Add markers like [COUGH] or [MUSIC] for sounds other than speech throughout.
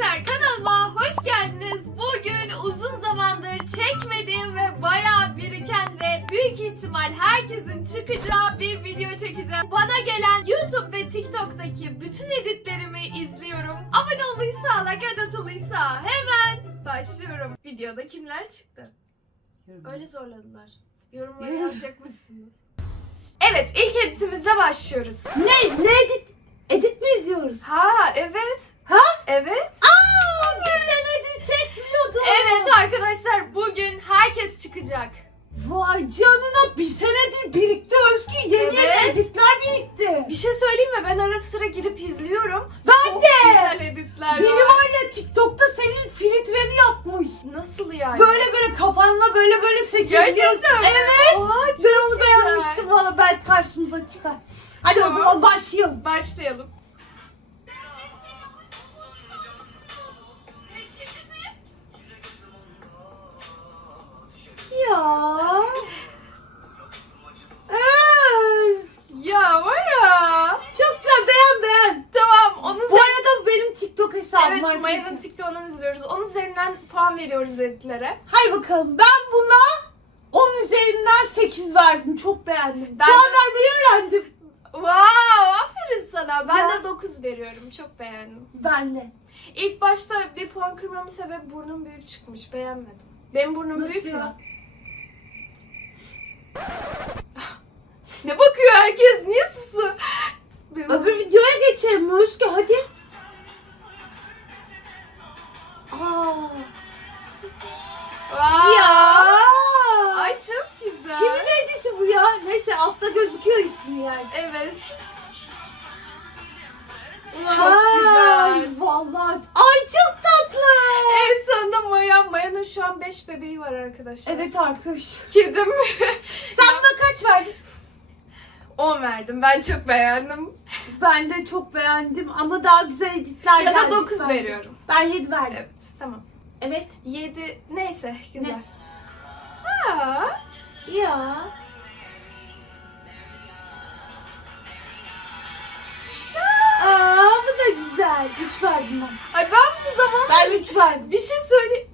arkadaşlar kanalıma hoş geldiniz. Bugün uzun zamandır çekmediğim ve bayağı biriken ve büyük ihtimal herkesin çıkacağı bir video çekeceğim. Bana gelen YouTube ve TikTok'taki bütün editlerimi izliyorum. Abone olduysa, like atılıysa hemen başlıyorum. Videoda kimler çıktı? Öyle zorladılar. Yorumlara Yorum. yazacak mısınız? Evet ilk editimizle başlıyoruz. Ne? Ne edit? Edit mi izliyoruz? Ha evet. Ha? Evet. Aa, bir senedir çekmiyordum. Evet arkadaşlar bugün herkes çıkacak. Vay canına bir senedir birikti Özgü. Yeni Evet. yeni editler birikti. Bir şey söyleyeyim mi? Ben ara sıra girip izliyorum. Ben Çok de. güzel editler Biri var. var ya TikTok'ta senin filtreni yapmış. Nasıl yani? Böyle böyle kafanla böyle böyle seçebiliyorsun. Gerçekten mi? Evet. Oha, çok Ben onu güzel. beğenmiştim valla belki karşımıza çıkar. Hadi Tamam. o zaman başlayalım. Başlayalım. Ya. Öz. Ya var ya. Çok güzel beğen beğen. Tamam onu Bu arada benim TikTok hesabım Evet arkadaşlar. Maya'nın TikTok'unu izliyoruz. Onun üzerinden puan veriyoruz editlere. Hay bakalım ben buna 10 üzerinden 8 verdim. Çok beğendim. Ben Puan de- vermeyi öğrendim. Wow aferin sana. Ben Ya. de 9 veriyorum. Çok beğendim. Ben de. İlk başta bir puan kırmamın sebebi burnum büyük çıkmış. Beğenmedim. Benim burnum Nasıl büyük ya? mü? Ne bakıyor herkes? Niye susu? Benim Öbür videoya geçelim Özgü hadi. Aa. Ya. Ay çok güzel. Kimin editi bu ya? Neyse altta gözüküyor ismi yani. Evet. Çok Ay, güzel. Vallahi. Çok tatlı. En sonunda Maya. Maya'nın şu an 5 bebeği var arkadaşlar. Evet arkadaş. Kedim. [LAUGHS] Sen buna kaç verdin? 10 verdim. Ben çok beğendim. Ben de çok beğendim ama daha güzel editler Ya da gelecek 9 bence. veriyorum. Ben 7 verdim. Evet tamam. Evet. 7 neyse güzel. Ne? Ha. Ya. Da güzel. 3 verdim ben. Ay ben bu zaman Ben 3 verdim. bir şey söyle.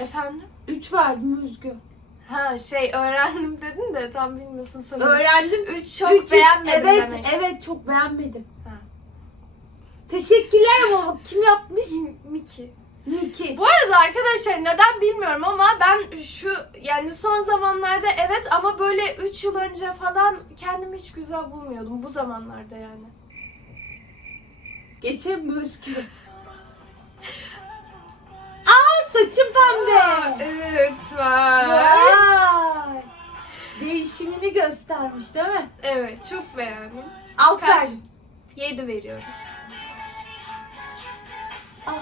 Efendim? 3 verdim Özgü. Ha şey öğrendim dedin de tam bilmiyorsun sanırım. Öğrendim. 3 çok Üç- beğenmedim evet, demek. Evet çok beğenmedim. Ha. Teşekkürler ama kim yapmış? Miki. Miki. Bu arada arkadaşlar neden bilmiyorum ama ben şu yani son zamanlarda evet ama böyle 3 yıl önce falan kendimi hiç güzel bulmuyordum bu zamanlarda yani. Mi Özgü? Aa saçım pembe. Aa, evet var. Vay. Değişimini göstermiş değil mi? Evet çok beğendim. Alt Kaç? verdim. 7 veriyorum. Al.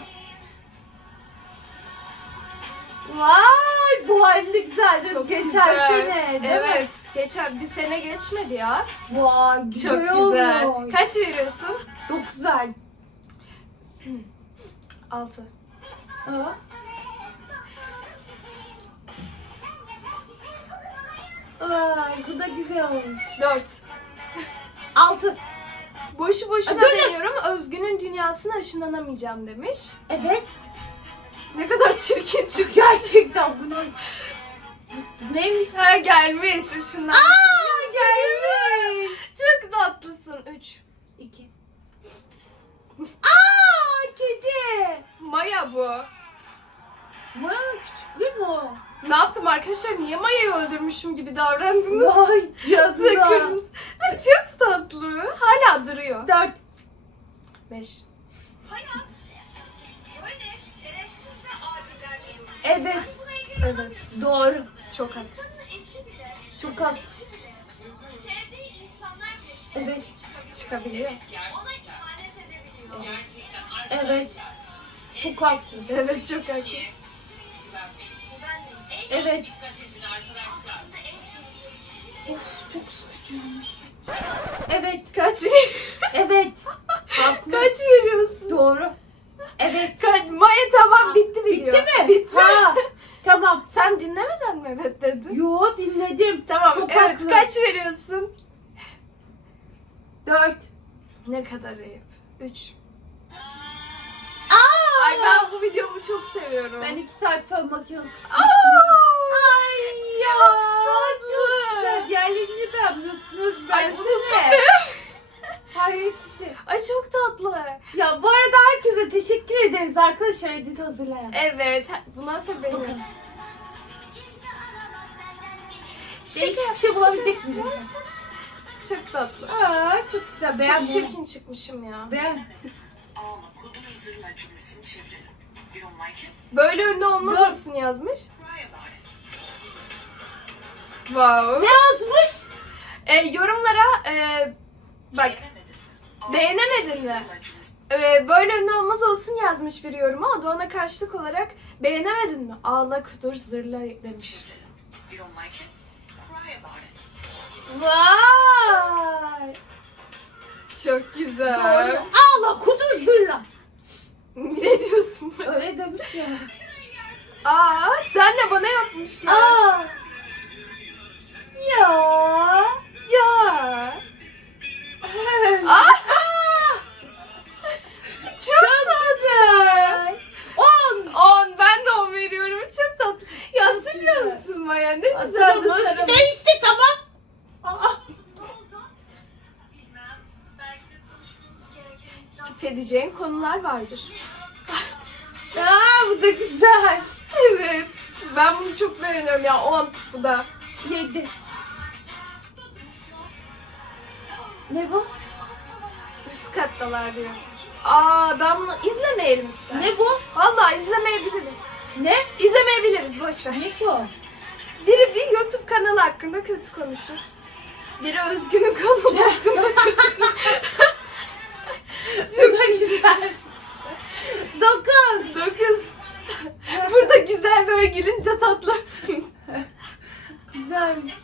Vay bu halde güzeldi. Çok Geçen güzel. sene değil Evet. mi? Geçen bir sene geçmedi ya. Vay güzel Çok güzel. olmuş. Kaç veriyorsun? 9 verdim. 6. Aa. Vay bu da güzel olmuş. 4. 6. Boşu boşuna Aa, dur, dur. deniyorum. Özgün'ün dünyasına ışınlanamayacağım demiş. Evet. Ne kadar çirkin çıkıyor. Gerçekten bu ne? Neymiş? Ha gelmiş ışınlan. Aa gelmiş. Çok tatlısın. 3. 2. Aa kedi. Maya bu. Maya'nın küçüklüğü mü o? Ne yaptım arkadaşlar? Niye Maya'yı öldürmüşüm gibi davrandınız? Vay. Ha, çok tatlı. Hala duruyor. 4. 5. Evet. Evet. Doğru. Çok haklı. Çok haklı. Evet. Çıkabiliyor. Evet. Çok haklı. Evet çok haklı. Evet. Of çok sıkıcı. Evet. Kaç [LAUGHS] Evet. Haklı. kaç veriyorsun? Doğru. Evet. Kaç Maya tamam bitti video. Bitti mi? Bitti. Ha. Tamam. Sen dinlemeden mi evet dedin? Yo dinledim. Tamam Çok evet haklı. kaç veriyorsun? 4. Ne kadar ayıp. 3. Aa bunu çok seviyorum. Ben iki saat fön Aa! Ay ya. Çok Çok tatlı. Diğerlerini beğenmiyorsunuz. Ay, Bensene. Hayret bir şey. Ay çok tatlı. Ya bu arada herkese teşekkür ederiz arkadaşlar edit hazırlayan. Evet. Bundan sonra benim. Bakın. Değişik bir şey bulabilecek miyiz? Çok tatlı. Aa çok güzel. Çok Beğen çirkin çıkmışım ya. Beğen. Ağla kudur zırla cümlesini çevirelim. You don't like it? Böyle ünlü olmaz Dur. olsun yazmış. Cry about it. Wow. Ne yazmış? E, yorumlara e, bak Beğenemedin mi? Ağla Beğenemedin e, böyle ünlü olmaz olsun yazmış bir yoruma. O da ona karşılık olarak beğenemedin mi? Ağla kudur zırla demiş. çevirelim. You don't like it? Cry about it. Vay. Çok güzel. Doğru. Ağla kudur zırla. [LAUGHS] ne diyorsun? bu? Öyle demiş ya. Aa sen de bana yapmışlar. Aa. Ya. Ya. Aa. Çok, güzel. On. 10 ben de 10 veriyorum. Çok tatlı. Ya hatırlıyor güzel. musun Maya? Ne güzeldi Hazırlamış. sarılmış. Ne işte tamam. Aa. Fedeceğin konular vardır. [LAUGHS] Aa bu da güzel. Evet. Ben bunu çok beğeniyorum ya. 10 bu da. Yedi. Ne bu? Üst kattalar diyor. Aa ben bunu izlemeyelim istersen. Ne bu? Vallahi izlemeyebiliriz. Ne? İzlemeyebiliriz boş ver. Ne ki o? Biri bir YouTube kanalı hakkında kötü konuşur. Biri Özgün'ün kanalı hakkında [LAUGHS] kötü güzel. [LAUGHS] Dokuz. 9. Burada güzel böyle girince tatlı. Güzelmiş.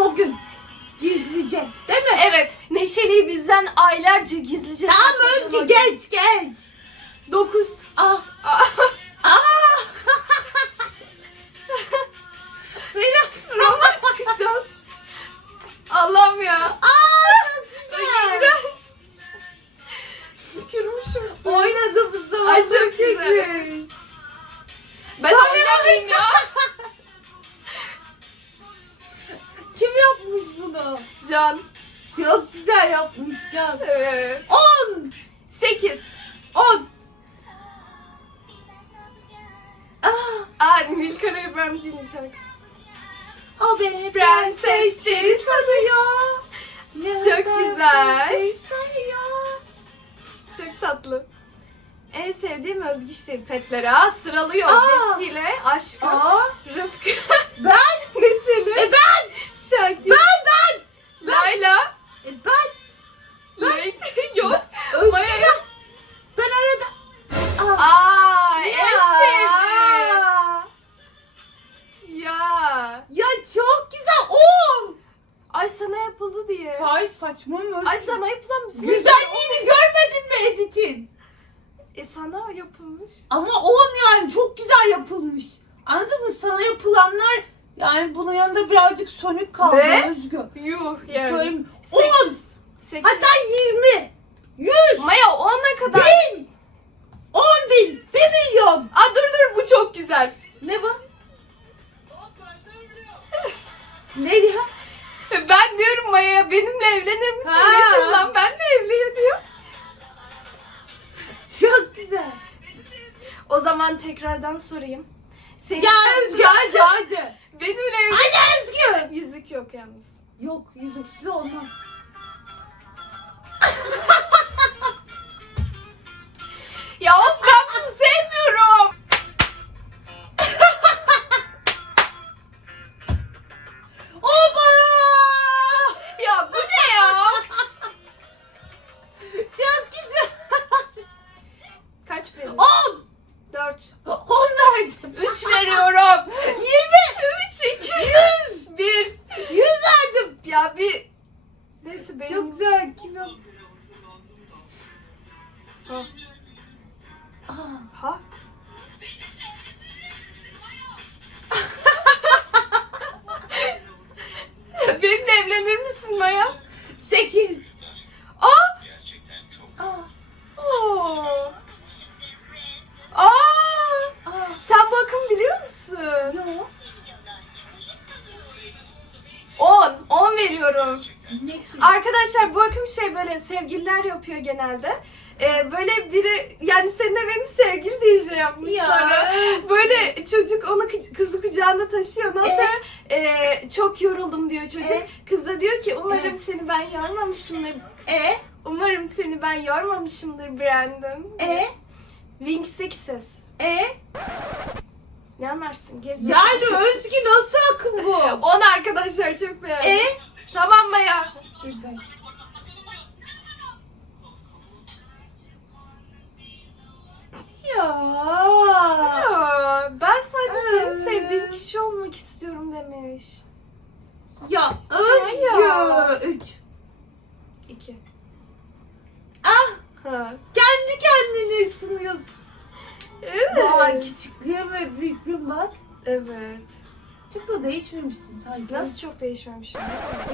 O gün. Gizlice. Değil mi? Evet. Neşeli'yi bizden aylarca gizlice Tamam sakladın Özgü gün. geç geç. 9. Ah. Aa, Aa. [LAUGHS] Bir dakika. Romantikten. Allah'ım ya. Aa çok güzel. İğrenç. Tükürmüşüm suya. Oynadığımız zaman Ay, çok çok güzel. ilginç. Ben oynamayayım ya. Kim yapmış bunu? Can. Çok güzel yapmış Can. Evet. On. 8. On. Ah. Aa Nil Karayipemci'nin şarkısı. O beni Prenses peri sanıyor. [LAUGHS] Çok güzel. Çok tatlı. En sevdiğim Özgü işte petleri. Aa sıralıyor. Aa. Vesile, Aşkım, Aa. Rıfkı, Ben. [LAUGHS] Neşeli, E ben. Şakir, Ben ben. Layla, E ben. Leyla. [LAUGHS] Yok. Özgü Maya. ben. Ben arada. Aa. Aa Ya. Ya. Ya çok güzel. On. Ay sana yapıldı diye. Ay saçma mı? Ay sana yapılan şey. Güzelliğini görmedin mi editin? E sana yapılmış. Ama on yani çok güzel yapılmış. Anladın mı? Sana yapılanlar yani bunun yanında birazcık sönük kaldı Ne? Özgü. Yuh yani. Söyleyeyim. On. Sekiz. Sekiz. Hatta yirmi. Yüz. Maya 10'a kadar. Bin. On bin. Bir milyon. Aa dur dur bu çok güzel. Ne bu? ne diyor? Ben diyorum Maya'ya benimle evlenir misin? Ha. Yeşil lan ben de evliyim diyor. Çok güzel. O zaman tekrardan sorayım. Senin Ya Özgü hadi hadi. Benim evimde Hadi Özgü. yüzük yok yalnız. Yok yüzüksüz olmaz. [LAUGHS] Ya of ben bunu sevmiyorum. Böyle sevgililer yapıyor genelde. Ee, böyle biri yani senin de beni sevgili diye şey yapmışlar. Ya. Böyle çocuk onu kı- kızı kucağında taşıyor. Ondan sonra e, çok yoruldum diyor çocuk. E? Kız da diyor ki umarım E? seni ben yormamışımdır. E? Umarım seni ben yormamışımdır Brandon. E? Wings'teki ses. E? Ne anlarsın? Gezi. Yani Özgü nasıl akım bu? [LAUGHS] 10 arkadaşlar çok beğendim. E? Tamam Maya. Olmak istiyorum demiş. Ya Özgü. Ya. Üç. 2. Ah Ha. kendi kendine ısınıyorsun. Evet. Vay küçüklüğe mi büyüklüğe bak. Evet. Çok da değişmemişsin sanki. Nasıl çok değişmemişim?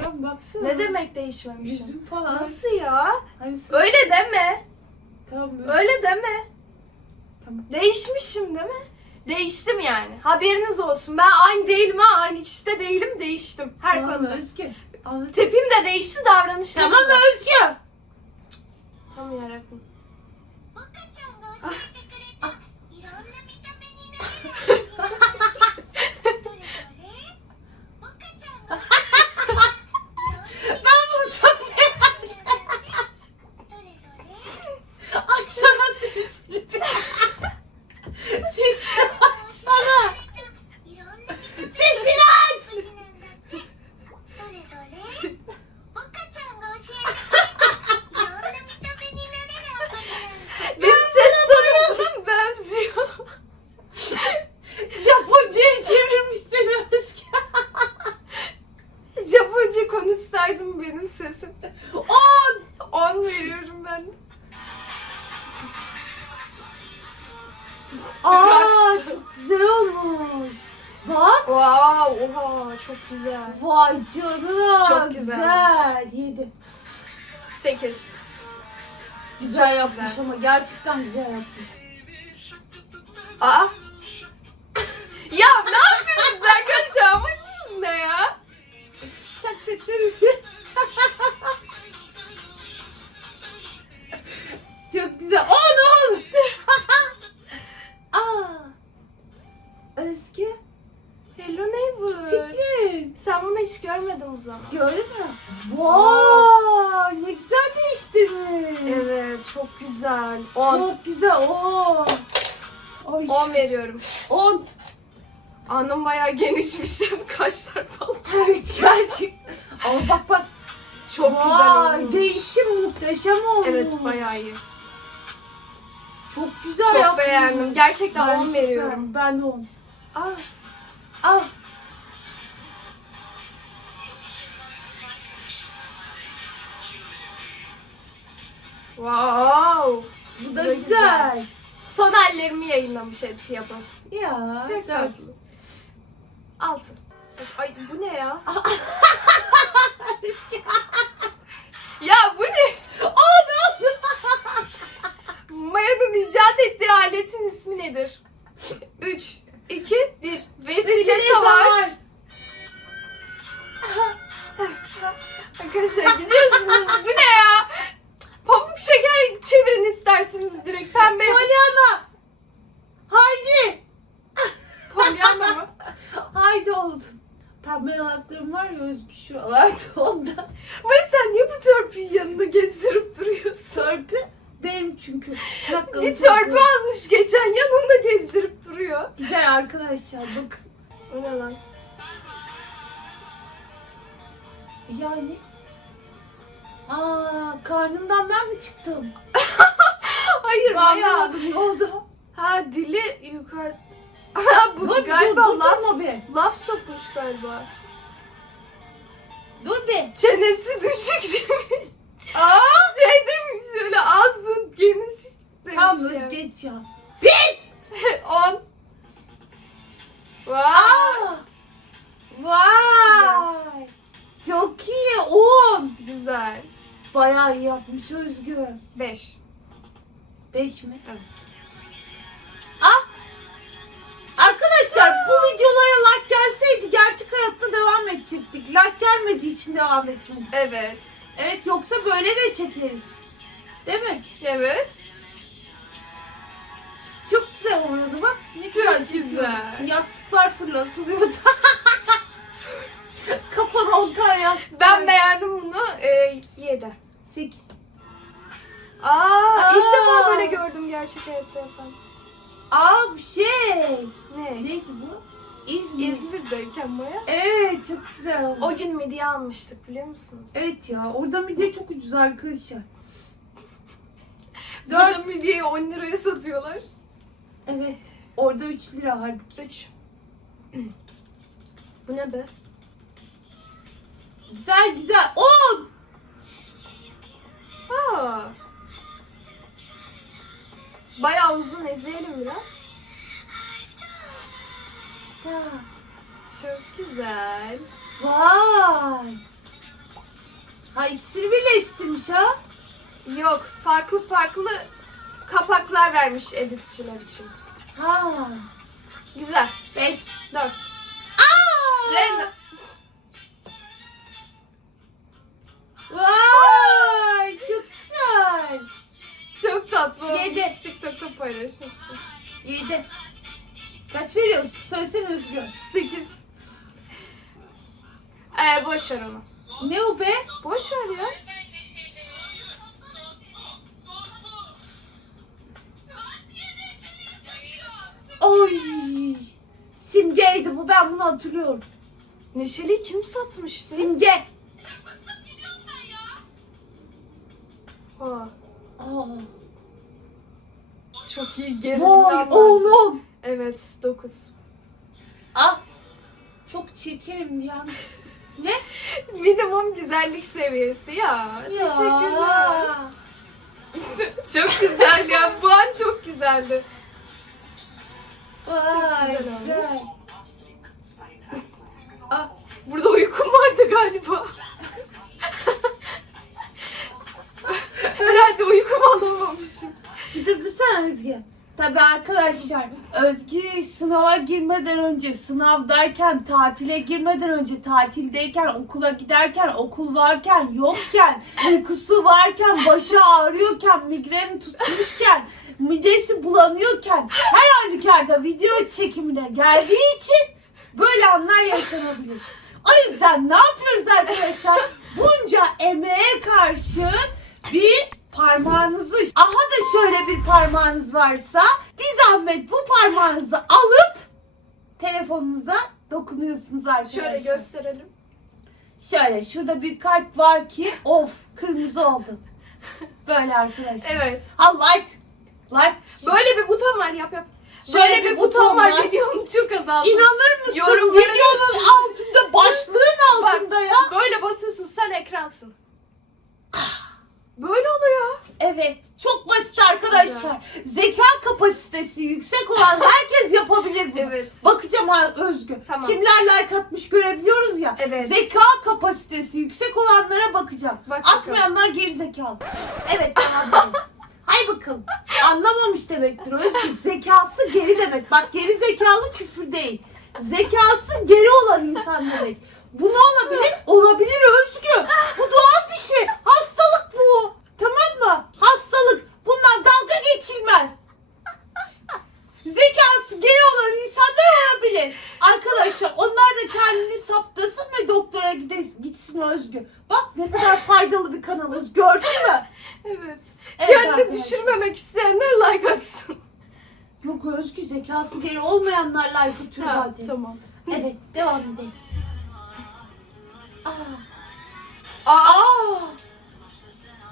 Ya baksana. Ne demek değişmemişim? Yüzün falan. Nasıl ya? Hani Öyle deme. Tamam. Öyle deme. Tamam. Değişmişim değil mi? Değiştim yani. Haberiniz olsun. Ben aynı değilim ha. Aynı kişide değilim. Değiştim. Her Tamam konuda. Özgü. Anladım. Tipim de değişti. Davranışım. Tamam Özgü. Tamam yarabbim. Güzel yapmış güzel. ama gerçekten güzel yapmış. Aa. [LAUGHS] ya ne yapıyorsunuz arkadaşlar? Amacınız ne ya? [LAUGHS] Çok güzel. On on. [LAUGHS] Aa. Özgü. Hello neighbor. Çiklin. Sen bunu hiç görmedin o zaman. Gördün mü? Vay ne güzel değiştirmiş. Evet çok güzel. 10. Çok güzel. Oo. Oy. 10 veriyorum. On. Anım bayağı genişmiş mi? [LAUGHS] Kaşlar falan. Evet gerçek. Ama bak bak. Çok güzel Vay, olmuş. Değişim muhteşem olmuş. Evet bayağı iyi. Çok güzel Çok yapmış. beğendim. Gerçekten Ben 10 çok veriyorum. Ben de on. Aa, Ah. wow. Da güzel. Son hallerimi yayınlamış et yapın. Ya. Çok dört. tatlı. 6. Ay bu ne ya? [LAUGHS] ya bu ne? [LAUGHS] Maya'nın icat ettiği aletin ismi nedir? 3, 2, 1. Vesile savar. Arkadaşlar gidiyorsunuz. bu ne ya? Pamuk şeker isterseniz direkt. Pembe Polyana. Haydi. polyanla mı? [LAUGHS] Haydi oldun. Pembe yanaklarım var ya Özgü şuralarda ondan. [LAUGHS] Ay sen niye bu törpüyü yanında gezdirip duruyorsun? Törpü benim çünkü. Bak, Bir törpü almış geçen yanında gezdirip duruyor. Güzel arkadaşlar bakın. O ne lan? Yani. Aa karnımdan ben mi çıktım? [LAUGHS] Hayır anlamadım ne oldu? Ha dili yukarı. [LAUGHS] Ha bu Dur galiba dur dur laf, durma be. laf sokmuş galiba. Dur bir. Çenesi [LAUGHS] düşük demiş. Aa! Şey demiş şöyle ağzın geniş Tamam demiş dur ya. geç ya. 10. [LAUGHS] Vay. Aa! Vay! Çok iyi. 10. Güzel. Bayağı iyi yapmış Özgür. 5. 5 mi? Evet. Ah! Arkadaşlar bu videolara like gelseydi gerçek hayatta devam edecektik. Like gelmediği için devam etmedik. Evet. Evet yoksa böyle de çekeriz. Değil mi? Evet. Çok güzel oynadı bak. Ne Çok güzel çekiyor. güzel. Yastıklar fırlatılıyordu. [LAUGHS] Kafana on tane yastık. Ben beğendim bunu. E, 7. 8. Aa, ilk Aa. defa böyle gördüm gerçek hayatta yapan. Aa bu şey. Ne? Neydi bu? İzmir. İzmir'deyken Maya. Evet çok güzel olmuş. O gün midye almıştık biliyor musunuz? Evet ya orada midye çok ucuz arkadaşlar. Burada midyeyi 10 liraya satıyorlar. Evet. Orada 3 lira halbuki. 3. Bu ne be? Güzel güzel. 10. Aa. Bayağı uzun izleyelim biraz. Ya. Çok güzel. Vay. Ha ikisini birleştirmiş ha. Yok farklı farklı kapaklar vermiş editçiler için. Ha. Güzel. 5. 4. Aa! Renda. Vay çok güzel. Çok tatlı. Yedi. TikTok'ta paylaşmıştım. 7. Kaç veriyorsun? Söylesene Özgür. 8. Ee, boş ver onu. Ne o be? Boş ver ya. Oy. Simgeydi bu ben bunu hatırlıyorum. Neşeli kim satmıştı? Simge. Aa, Aa. Çok iyi Vay var. 10 10. Evet 9. Ah. Çok çirkinim yani. [LAUGHS] Ne? Minimum güzellik seviyesi ya. Teşekkürler. çok güzel ya. Bu an çok güzeldi. Vay güzel güzel. olmuş. Ah. Burada uykum vardı galiba. [LAUGHS] Herhalde uykumu alamamışım. Bir dur dursana Özge. Tabii arkadaşlar Özge sınava girmeden önce, sınavdayken, tatile girmeden önce, tatildeyken, okula giderken, okul varken, yokken, uykusu varken, başı ağrıyorken, migren tutmuşken, midesi bulanıyorken her halükarda video çekimine geldiği için böyle anlar yaşanabilir. O yüzden ne yapıyoruz arkadaşlar? Bunca emeğe karşı bir parmağınızı aha da şöyle bir parmağınız varsa bir zahmet bu parmağınızı alıp telefonunuza dokunuyorsunuz arkadaşlar. Şöyle gösterelim. Şöyle şurada bir kalp var ki of kırmızı oldu. Böyle arkadaşlar. Evet. Ha like. Like. Böyle bir buton var yap yap. Şöyle Böyle bir buton var. Videonun çok azaldı. İnanır mısın? Yorumlara Videonun altında başlığın Bak. altında ya. Böyle basıyorsun sen ekransın. Böyle oluyor. Evet. Çok basit arkadaşlar. Zeka kapasitesi yüksek olan herkes yapabilir bunu. Evet. Bakacağım ha Özgü. Tamam. Kimler like atmış görebiliyoruz ya. Evet. Zeka kapasitesi yüksek olanlara bakacağım. Bak bakalım. Atmayanlar geri zekalı. Evet. Hay bakalım. Anlamamış demektir Özgür. Zekası geri demek. Bak geri zekalı küfür değil. Zekası geri olan insan demek. Bu ne olabilir? Olabilir Özgü. Bu doğal bir şey. Hastalık bu. Tamam mı? Hastalık. Bundan dalga geçilmez. Zekası geri olan insanlar olabilir. Arkadaşlar onlar da kendini saptasın ve doktora gidesin, gitsin Özgü. Bak ne kadar faydalı bir kanalız gördün mü? Evet. Evet Kendini arkadaşlar. düşürmemek isteyenler like atsın. Yok Özgü zekası geri olmayanlar like atıyor Ha, zaten. tamam. Evet devam edelim. Aa. Aa, Aa.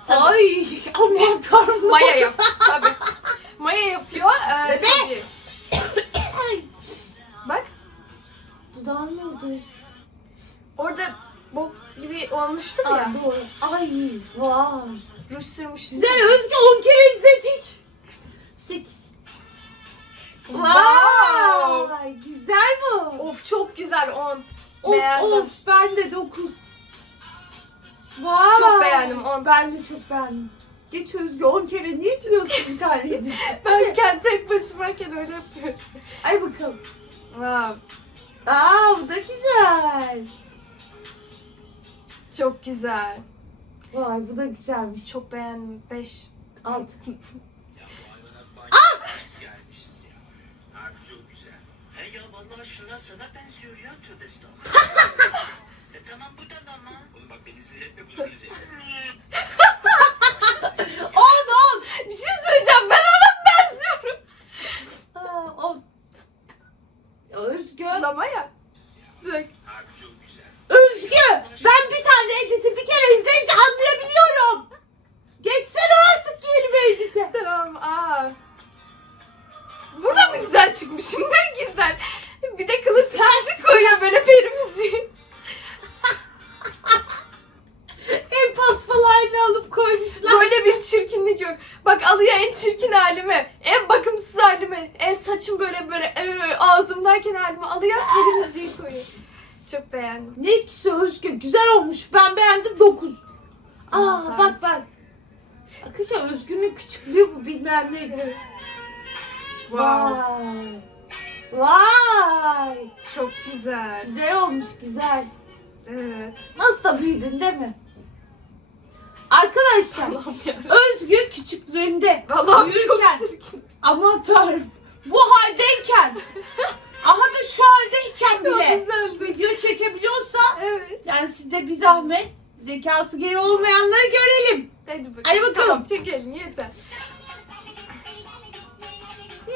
Ay aman tanrım. Maya yap. Tabii. Maya yapıyor. Ee, Bebe. tabii. Ne Özgü? orada bok gibi olmuştum Aa, ya. doğru. Ay vay. Ruj sürmüştüm. Güzel Özge 10 kere izledik. 8. Wow. Vay güzel bu. Of çok güzel 10. Of beğendim. of ben de 9. Vay. Çok beğendim, on. Ben de çok beğendim. Geç Özge 10 kere niye içiyorsun bir tane yedin? [LAUGHS] Ben kendi tek başımayken öyle yapıyorum. Ay bakalım. Wow. Aa bu da güzel. Çok güzel. Vay bu da güzelmiş. Çok beğendim. 5. Alt. gelmişiz ya. Abi çok güzel. He ya vallahi şunlar sana benziyor ya tövbe estağfurullah. e tamam bu da ama. Oğlum bak beni zehirletme bunu beni Vay. Çok güzel. Güzel olmuş güzel. Evet. Nasıl da büyüdün değil mi? Arkadaşlar Allah'ım ya. Özgü küçüklüğünde Allah'ım çok büyürken çirkin. aman tanrım bu haldeyken aha da şu haldeyken Çok bile güzeldi. video çekebiliyorsa Evet. yani size bir zahmet zekası geri olmayanları görelim. Hadi bakalım. Hadi bakalım. Tamam çekelim yeter.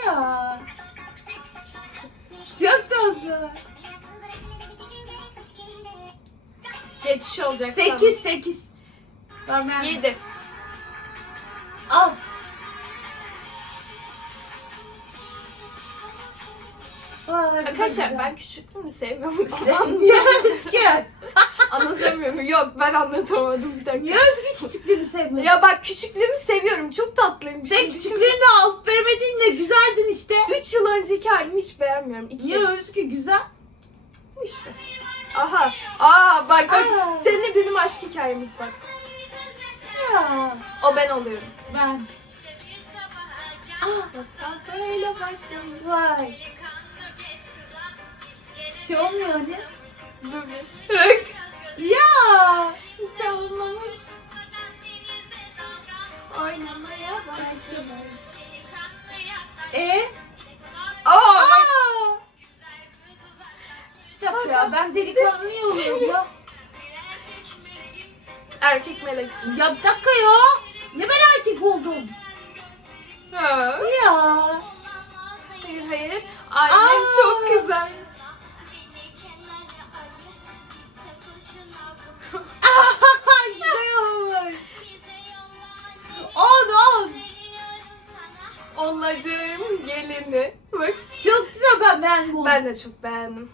Ya. Çok tatlı. Geçiş olacak 8 8. Ben sana. beğendim. 7. Al. Vay, Arkadaşlar güzel. ben küçüklüğümü sevmiyorum. [LAUGHS] Niye Özgü? Anlatamıyorum. Yok ben anlatamadım bir dakika. Niye Özgü küçüklüğünü sevmedin? Ya bak küçüklüğümü seviyorum. Çok tatlıyım. Sen Şimdi, küçüklüğünde alıp veremedin de güzeldin işte. 3 yıl önceki halimi hiç beğenmiyorum. 2 Niye yıl Özgü güzel? işte. Aha. Aa bak bak. Aa. Seninle benim aşk hikayemiz bak. Ya O ben oluyorum. ben. Ah Masal böyle başlamış. vay. Bir şey olmuyor ne? Bu bir. Bak. Ya. Olmamış. Oynamaya başlamış. E? Aa bak. Ya ben delikanlı niye oluyorum ya? Erkek meleksin. Ya bir dakika ya. Ne ben erkek oldum? Ha. Ya. Hayır hayır. Annem Aa. çok güzel. Ben de çok beğendim.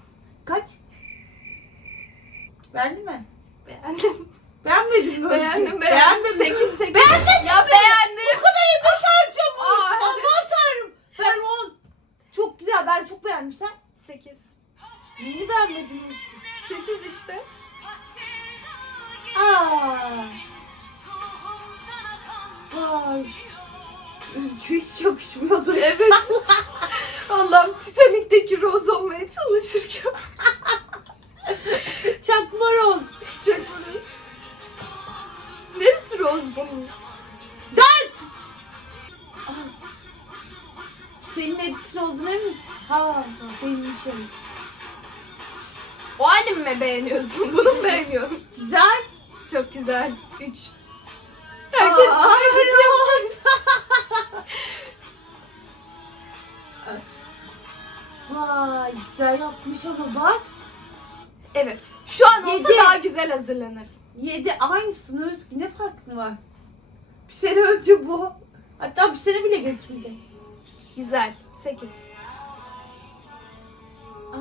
Senin editin olduğunu emin misin? Ha, senin şey. O halimi mi beğeniyorsun? [LAUGHS] Bunu mu beğeniyorum? Güzel. Çok güzel. 3. Herkes Aa, gidiyor. roz. [LAUGHS] Vay güzel yapmış ama bak. Evet. Şu an olsa Yedi. daha güzel hazırlanır. Yedi aynısını Özgü ne farkı var? Bir sene önce bu. Hatta bir sene bile geçmedi. Güzel. 8. Aa.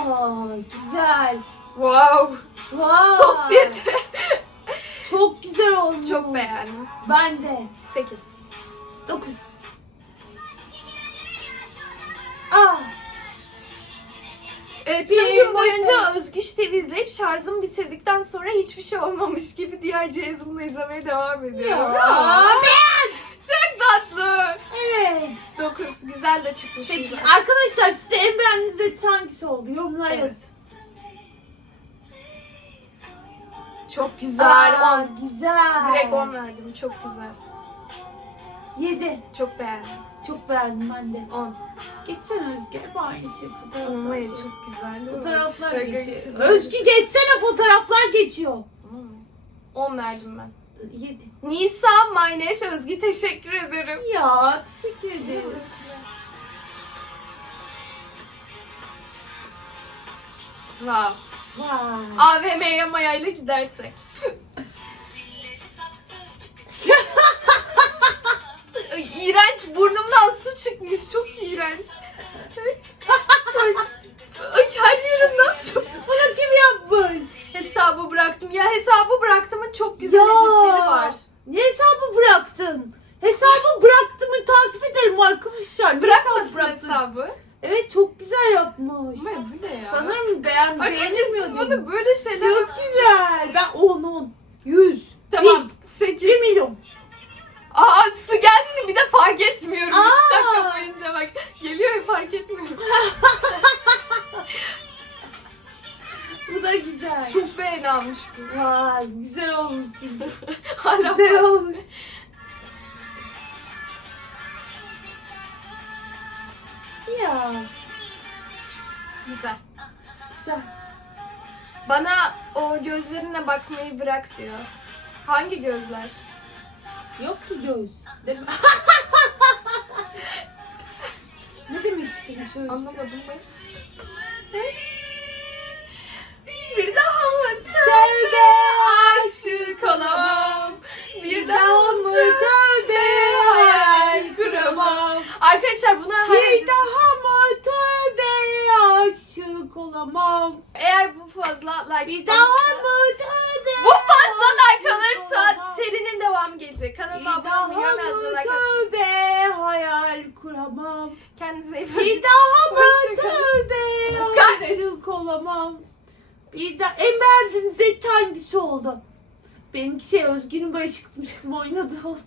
Aa güzel. Wow. Vay. Sosyete. [LAUGHS] Çok güzel olmuş. Çok beğendim. Ben de. 8. 9. Aa. Evet, Bir tüm gün boyunca. Özgüç TV izleyip şarjımı bitirdikten sonra hiçbir şey olmamış gibi diğer cihazımla izlemeye devam ediyorum. Ya. Çok tatlı. Evet. 9. Güzel de çıkmış. Peki güzel. arkadaşlar size en beğendiğiniz edit hangisi oldu? Yorumlara Evet. yazın. Çok güzel. Aa, 10. güzel. Direkt 10 verdim. Çok güzel. 7. Çok beğendim. Çok beğendim ben de. 10. Geçsene Özge. Hep aynı şey fotoğraflar. Olmaya geçiyor. çok güzel. Fotoğraflar geçiyor. şimdi- Özgü geçsene fotoğraflar geçiyor. Hmm. 10 verdim ben. 7. Nisa, Mayneş, Özgü teşekkür ederim. Ya teşekkür ederim. Wow. Vay. AVM'ye mayayla gidersek. Güzel. Bana o gözlerine bakmayı bırak diyor. Hangi gözler? Yok ki göz. Değil mi? [LAUGHS] ne demek istemiş Özgür? Anlamadım ben. Bir daha mı Tövbe aşık olamam? Bir daha mı tövbe hayal kuramam. Arkadaşlar buna her Bir daha mı tövbe aşık olamam. eğer bu fazla like Bir daha tövbe bu fazla like alırsa serinin devamı gelecek. Kanalıma Bir abone olmayı, yorum yazmayı, like atmayı. tövbe hayal kuramam. Kendinize iyi Bir bakın. daha mı tövbe aşık olamam. Bir daha en beğendiğiniz et hangisi oldu? Benimki şey Özgün'ün böyle şıktım şıktım [LAUGHS] oynadığı oldu.